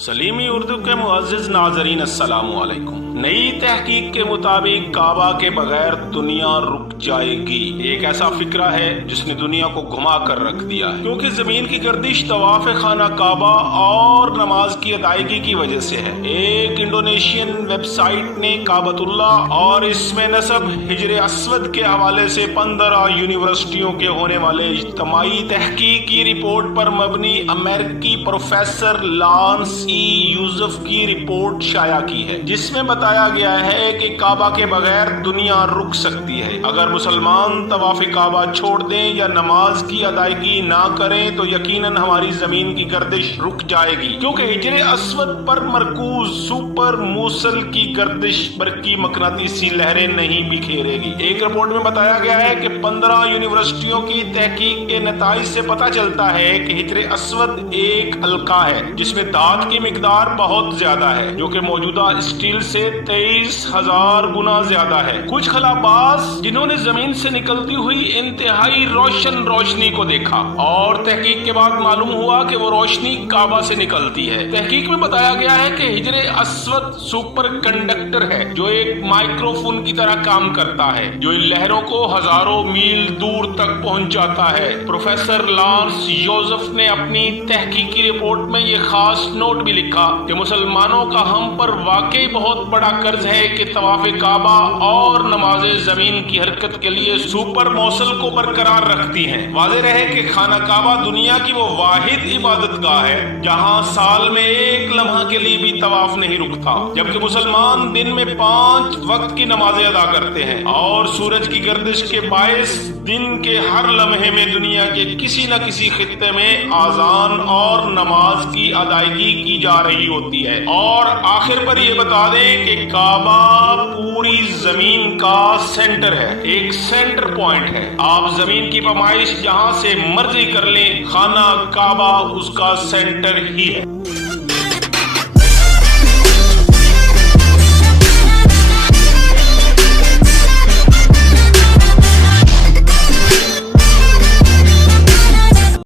Salimi Urdu के मुअज़्ज़िज़ नाज़रीन अस्सलामु अलैकुम। नई तहकीक के मुताबिक काबा के बगैर दुनिया रुक जाएगी। एक ऐसा फिक्रा है जिसने दुनिया को घुमा कर रख दिया है, क्योंकि जमीन की गर्दिश तवाफ खाना काबा और नमाज की अदायगी की वजह से है। एक इंडोनेशियन वेबसाइट ने काबतुल्लाह और इसमें नसब हिजर अस्वद के हवाले से 15 यूनिवर्सिटियों के होने वाले इज्तिमाई तहकीक की रिपोर्ट पर मबनी अमेरिकी प्रोफेसर लॉरेंस यूसुफ की रिपोर्ट शाया की है, जिसमें बताया गया है कि काबा के बगैर दुनिया रुक सकती है। अगर मुसलमान तवाफ काबा छोड़ दें या नमाज की अदायगी ना करें तो यकीनन हमारी जमीन की गर्दिश रुक जाएगी, क्योंकि हिजरे अस्वद पर मरकूज सुपर मूसल की गर्दिश बरकी मकनातीसी लहरें नहीं बिखेरेगी। एक रिपोर्ट में बताया गया है कि 15 यूनिवर्सिटियों की तहकीक के नताइज से पता चलता है कि हिजरे अस्वद एक हल्का है जिसमें दाद की मिकदार बहुत ज्यादा है, जो कि मौजूदा स्टील से 23,000 गुना ज्यादा है। कुछ खलाबाज जिन्होंने जमीन से निकलती हुई इंतहाई रोशनी को देखा और तहकीक के बाद मालूम हुआ कि वो रोशनी काबा से निकलती है। तहकीक में बताया गया है कि हिजरे अस्वद सुपर कंडक्टर है जो एक माइक्रोफोन की तरह काम करता है, जो इन लहरों को हजारों मील दूर तक पहुंचाता है। प्रोफेसर लॉरेंस यूसुफ ने अपनी तहकीकी रिपोर्ट में ये खास नोट भी लिखा कि मुसलमानों का हम पर वाकई बहुत बड़ा कर्ज है कि तवाफ काबा और नमाज जमीन की हरकत के लिए सुपर मौसल को बरकरार रखती हैं। वाज़ेह रहे कि खाना काबा दुनिया की वो वाहिद इबादतगाह है जहां साल में एक लम्हा के लिए भी तवाफ नहीं रुकता, जबकि मुसलमान दिन में 5 वक्त की नमाजें अदा करते हैं और सूरज की गर्दिश के बायस दिन के हर लम्हे में दुनिया के किसी न किसी खित्ते में आजान और नमाज की अदायगी की जा रही होती है। और आखिर पर ये बता दें कि काबा पूरी जमीन का सेंटर है, एक सेंटर पॉइंट है। आप जमीन की पैमाइश जहां से मर्जी कर लें, खाना काबा उसका सेंटर ही है।